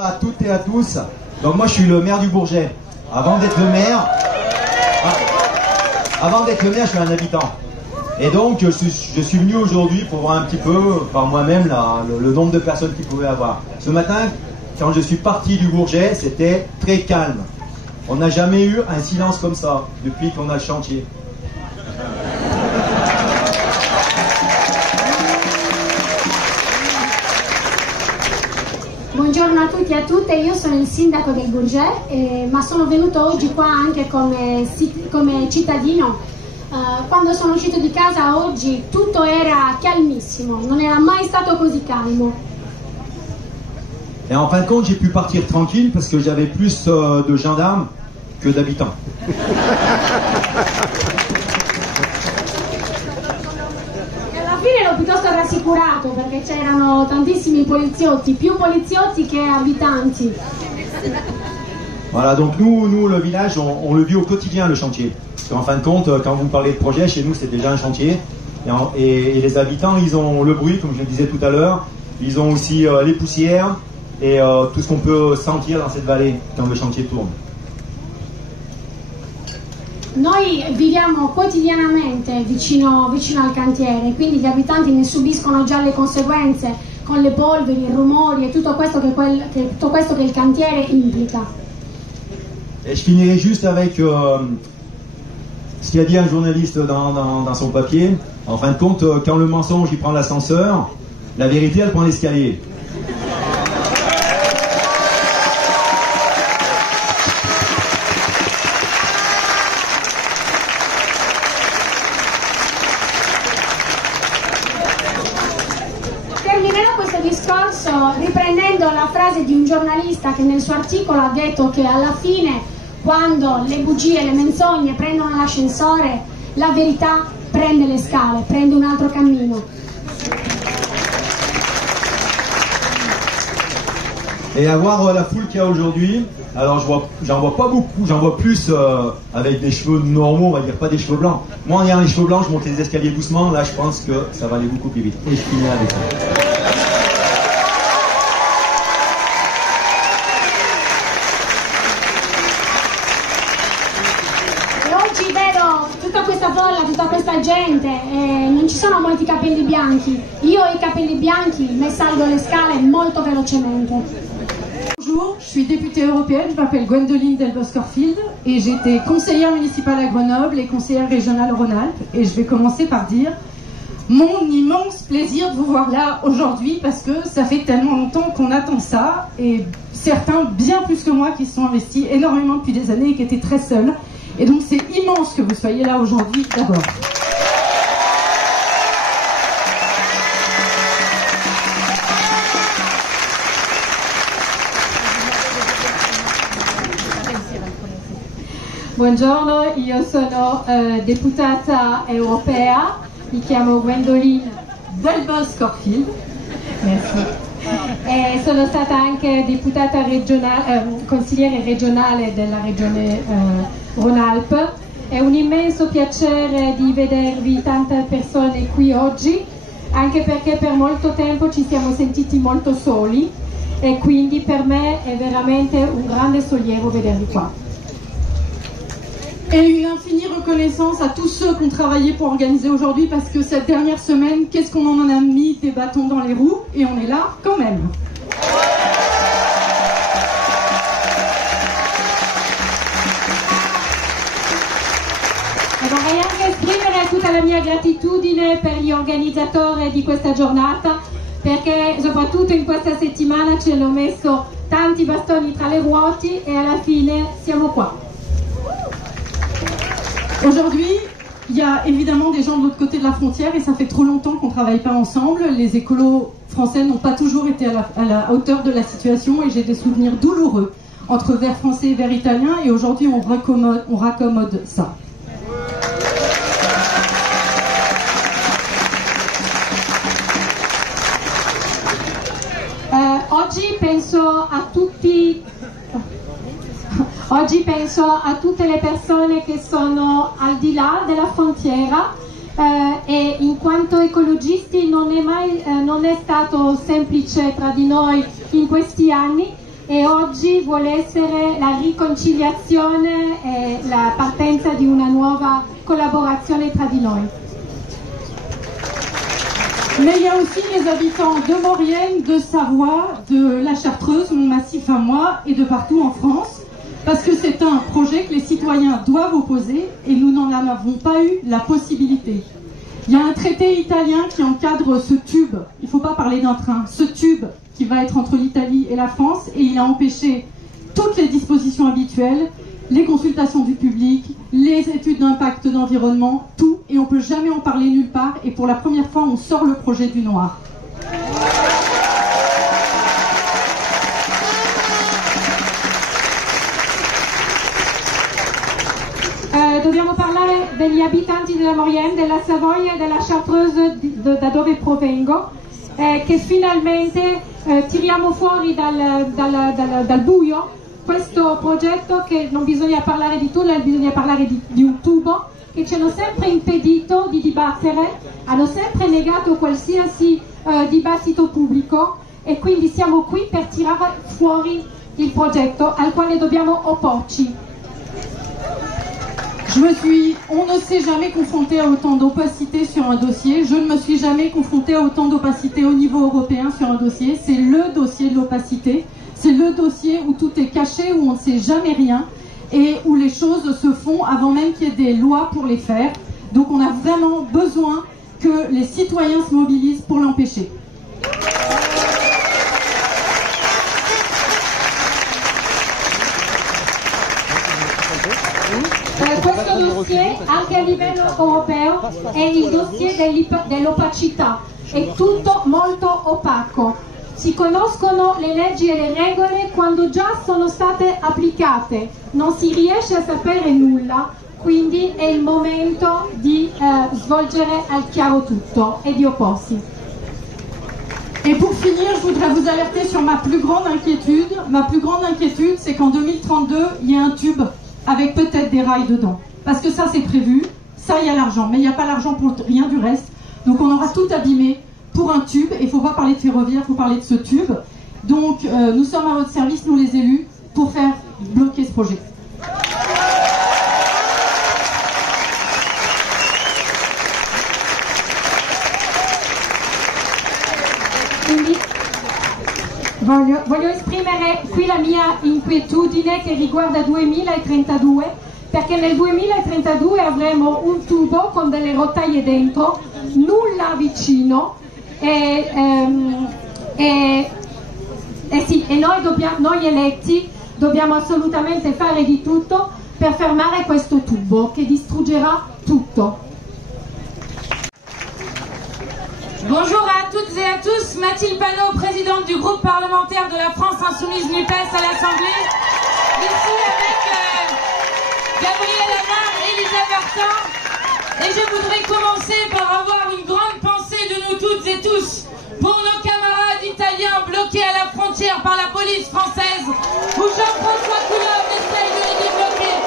À toutes et à tous, donc moi je suis le maire du Bourget. Avant d'être le maire, je suis un habitant. Et donc je suis venu aujourd'hui pour voir un petit peu par moi-même le nombre de personnes qu'il pouvait avoir. Ce matin, quand je suis parti du Bourget, c'était très calme. On n'a jamais eu un silence comme ça depuis qu'on a le chantier. Buongiorno a tutti e a tutte, io sono il sindaco del Bourget, ma sono venuto oggi qua anche come cittadino. Quando sono uscito di casa oggi tutto era calmissimo, non era mai stato così calmo. Et en fin de compte, j'ai pu partir tranquille parce que j'avais plus de gendarmes que d'habitants. Alla fine ero piuttosto rassicurato perché c'erano tantissimi poliziotti, più poliziotti che abitanti. Voilà, donc nous le village, on le vit au quotidien, le chantier. Parce qu'en fin de compte, quand vous parlez de projet, chez nous c'est déjà un chantier. Et les habitants, ils ont le bruit, comme je le disais tout à l'heure. Ils ont aussi les poussières et tout ce qu'on peut sentir dans cette vallée quand le chantier tourne. Noi viviamo quotidianamente vicino al cantiere, quindi gli abitanti ne subiscono già le conseguenze con le polveri, i rumori e tutto questo che il cantiere implica. Et je finirai juste avec ce qu'a dit un journaliste dans son papier. En fin de compte, quand le mensonge il prend l'ascenseur, la vérité elle prend l'escalier. Terminerò questo discorso riprendendo la frase di un giornalista che nel suo articolo ha detto che alla fine, quando le bugie e le menzogne prendono l'ascensore, la verità prende le scale, prende un altro cammino. Et à voir la foule qu'il y a aujourd'hui, alors j'en vois pas beaucoup, j'en vois plus avec des cheveux normaux, on va dire pas des cheveux blancs. Moi en ayant les cheveux blancs, je monte les escaliers doucement, là je pense que ça va aller beaucoup plus vite. Et je finis avec ça. Oggi vedo tutta questa folla, tutta questa gente e non ci sono molti capelli bianchi. Io ho i capelli bianchi, me salgo le scale molto velocemente. Bonjour, je suis députée européenne, je m'appelle Gwendoline Delbos-Corfield et j'étais conseillère municipale à Grenoble et conseillère régionale Rhône-Alpes. Et je vais commencer par dire mon immense plaisir de vous voir là aujourd'hui parce que ça fait tellement longtemps qu'on attend ça et certains bien plus que moi qui se sont investis énormément depuis des années et qui étaient très seuls. Et donc c'est immense que vous soyez là aujourd'hui d'abord. Buongiorno, io sono deputata europea, mi chiamo Gwendoline Delbos-Corfield, e sono stata anche deputata regionale, consigliere regionale della regione Rhône-Alpes. È un immenso piacere di vedervi tante persone qui oggi, anche perché per molto tempo ci siamo sentiti molto soli e quindi per me è veramente un grande sollievo vedervi qua. Et une infinie reconnaissance à tous ceux qui ont travaillé pour organiser aujourd'hui parce que cette dernière semaine, qu'est-ce qu'on en a mis des bâtons dans les roues et on est là quand même. E vorrei anche esprimere tutta la mia gratitudine per gli organizzatori di questa giornata perché soprattutto in questa settimana ci hanno messo tanti bastoni tra le ruote e alla fine siamo qua. Aujourd'hui, il y a évidemment des gens de l'autre côté de la frontière et ça fait trop longtemps qu'on ne travaille pas ensemble. Les écolos français n'ont pas toujours été à la hauteur de la situation et j'ai des souvenirs douloureux entre vers français et vers italien et aujourd'hui on raccommode ça. Oggi penso a tutte le persone che sono al di là della frontiera e in quanto ecologisti non è stato semplice tra di noi in questi anni, e oggi vuole essere la riconciliazione e la partenza di una nuova collaborazione tra di noi. Mais il y a aussi les habitants de Maurienne, de Savoie, de la Chartreuse, mon massif à moi, et de partout en France, parce que c'est un projet que les citoyens doivent opposer et nous n'en avons pas eu la possibilité. Il y a un traité italien qui encadre ce tube, il ne faut pas parler d'un train, ce tube qui va être entre l'Italie et la France, et il a empêché toutes les dispositions habituelles, les consultations du public, les études d'impact d'environnement, tout, et on ne peut jamais en parler nulle part, et pour la première fois on sort le projet du noir. Dobbiamo parlare degli abitanti della Maurienne, della Savoia e della Chartreuse da dove provengo, che finalmente tiriamo fuori dal buio questo progetto, che non bisogna parlare di tunnel, bisogna parlare di un tubo, che ci hanno sempre impedito di dibattere, hanno sempre negato qualsiasi dibattito pubblico, e quindi siamo qui per tirare fuori il progetto al quale dobbiamo opporci. On ne s'est jamais confronté à autant d'opacité sur un dossier. Je ne me suis jamais confronté à autant d'opacité au niveau européen sur un dossier. C'est le dossier de l'opacité. C'est le dossier où tout est caché, où on ne sait jamais rien et où les choses se font avant même qu'il y ait des lois pour les faire. Donc on a vraiment besoin que les citoyens se mobilisent pour l'empêcher. Questo dossier anche a livello europeo è il dossier dell'opacità, è tutto molto opaco. Si conoscono le leggi e le regole quando già sono state applicate, non si riesce a sapere nulla, quindi è il momento di svolgere al chiaro tutto e di opporsi. Et pour finir, je voudrais vous alerter sur ma plus grande inquiétude. Ma plus grande inquiétude, c'est qu'en 2032, il y a un tube avec peut-être des rails dedans. Parce que ça, c'est prévu, ça, il y a l'argent. Mais il n'y a pas l'argent pour rien du reste. Donc on aura tout abîmé pour un tube. Et il ne faut pas parler de ferroviaire, il faut parler de ce tube. Donc nous sommes à votre service, nous les élus, pour faire bloquer ce projet. Quindi voglio esprimere qui la mia inquietudine che riguarda 2032, perché nel 2032 avremo un tubo con delle rotaie dentro, nulla vicino e noi eletti dobbiamo assolutamente fare di tutto per fermare questo tubo che distruggerà tutto. Bonjour à toutes et à tous, Mathilde Panot, présidente du groupe parlementaire de la France Insoumise NUPES à l'Assemblée, ici avec Gabriel Amar et Elisa Martin. Et je voudrais commencer par avoir une grande pensée de nous toutes et tous pour nos camarades italiens bloqués à la frontière par la police française, où Jean-François Coulombe essaye de les débloquer.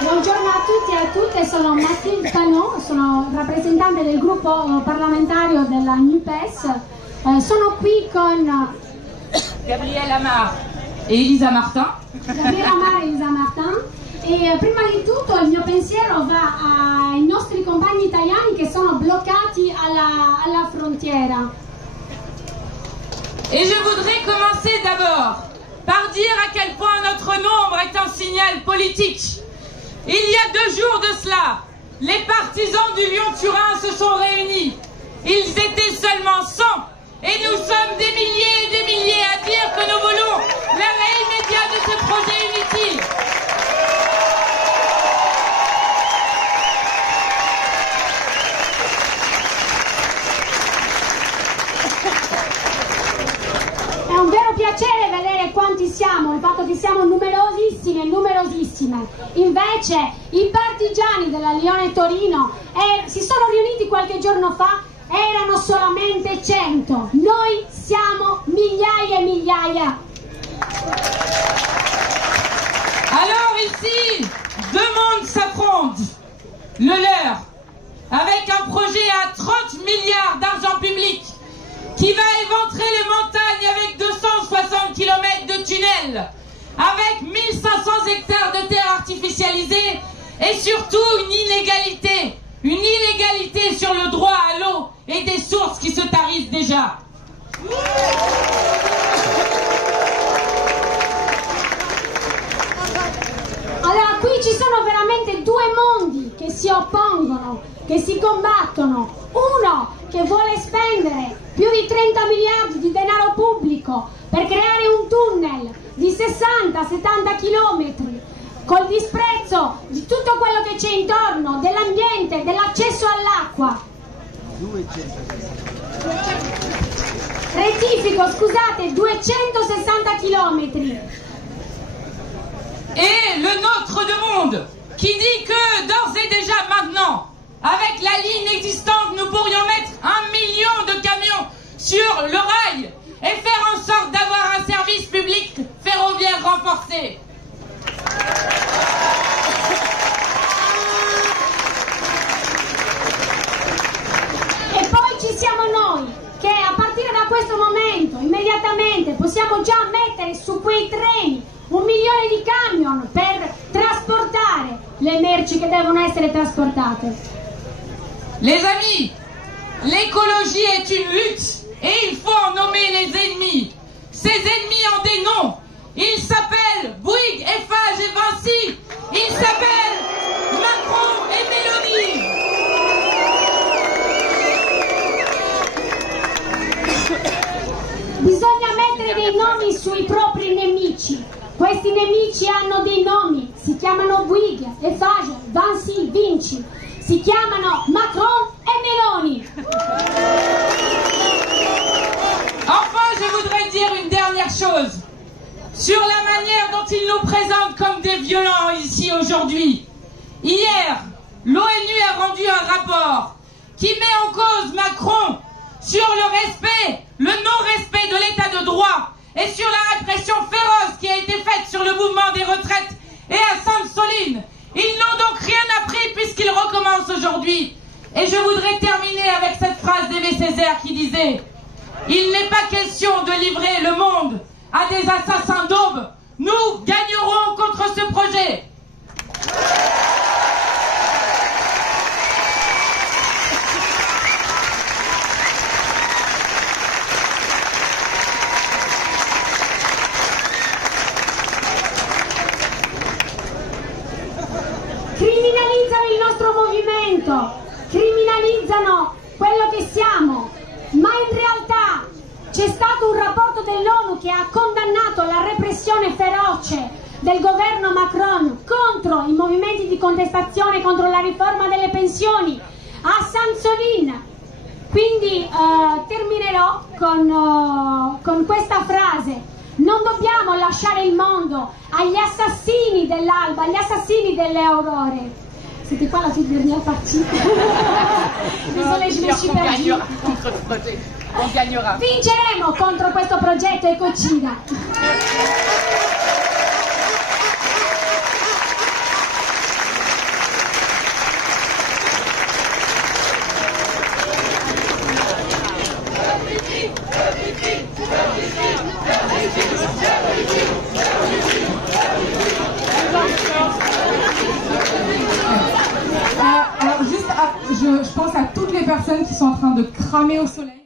Buongiorno a tutti e a tutte, sono Mathilde Panot, sono rappresentante del gruppo parlamentario della NUPES. Sono qui con Gabriel Amar e Elisa Martin. Gabriele Amar e Elisa Martin. E prima di tutto il mio pensiero va ai nostri compagni italiani che sono bloccati alla frontiera. Et je voudrais commencer d'abord par dire à quel point notre nombre est un signal politique. Il y a 2 jours de cela, les partisans du Lyon-Turin se sont réunis. Ils étaient seulement 100 et nous sommes des milliers et des milliers à dire que nous voulons l'arrêt immédiat de ce projet inutile. È un vero piacere vedere quanti siamo, il fatto che siamo numerosissimi e numerosissime. Invece i partigiani della Lione Torino si sono riuniti qualche giorno fa, erano solamente 100. Noi siamo migliaia e migliaia. Alors ici, 2 mondes s'affrontent. Le leur, avec un projet à 30 milliards d'argent public avec 1500 hectares de terres artificialisées et surtout une illégalité sur le droit à l'eau et des sources qui se tarissent déjà. Allora qui ci sono veramente due mondi che si oppongono, che si combattono. Uno che vuole spendere più di 30 miliardi di denaro pubblico per creare un tunnel di 60-70 chilometri col disprezzo di tutto quello che c'è intorno, dell'ambiente, dell'accesso all'acqua. Rettifico, scusate, 260 chilometri. Et le nôtre de monde, qui dit que d'ores et déjà maintenant, avec la ligne existante, nous pourrions mettre 1 million de camions sur le rail et faire en sorte d'avoir un service public ferroviaire renforcé. E poi ci siamo noi, che a partire da questo momento, immediatamente, possiamo già mettere su quei treni 1 milione di camion per trasportare le merci che devono essere trasportate. Les amis, l'écologie est une lutte et il faut en nommer les ennemis. Ces ennemis ont des noms. Ils s'appellent Bouygues, Eiffage et Vinci. Ils s'appellent Macron et Mélanie. Bisogna mettere dei nomi sui propri nemici. Questi nemici hanno dei nomi, si chiamano Bouygues, Eiffage, Vinci, Vinci, si chiamano Macron e Meloni. Enfin, je voudrais dire une dernière chose sur la manière dont ils nous présentent comme des violents ici aujourd'hui. Hier, l'ONU a rendu un rapport qui met en cause Macron sur le respect, le non-respect de l'état de droit et sur la répression féroce qui a été faite sur le mouvement des retraites et à Sainte-Soline. Ils n'ont donc rien appris puisqu'ils recommencent aujourd'hui. Et je voudrais terminer avec cette phrase d'Aimé Césaire qui disait « Il n'est pas question de livrer le monde à des assassins d'aube. Nous gagnerons contre ce projet. » Criminalizzano il nostro movimento, criminalizzano quello che siamo, ma in realtà c'è stato un rapporto dell'ONU che ha condannato la repressione feroce del governo Macron contro i movimenti di contestazione contro la riforma delle pensioni a Sainte-Soline. Quindi terminerò con questa frase: non dobbiamo lasciare il mondo agli assassini dell'alba, agli assassini delle aurore. C'était quoi la toute dernière partie? Désolée, je me suis perdue. On gagnera. Vinceremo contro questo progetto ecocida. Alors juste, je pense à toutes les personnes qui sont en train de cramer au soleil.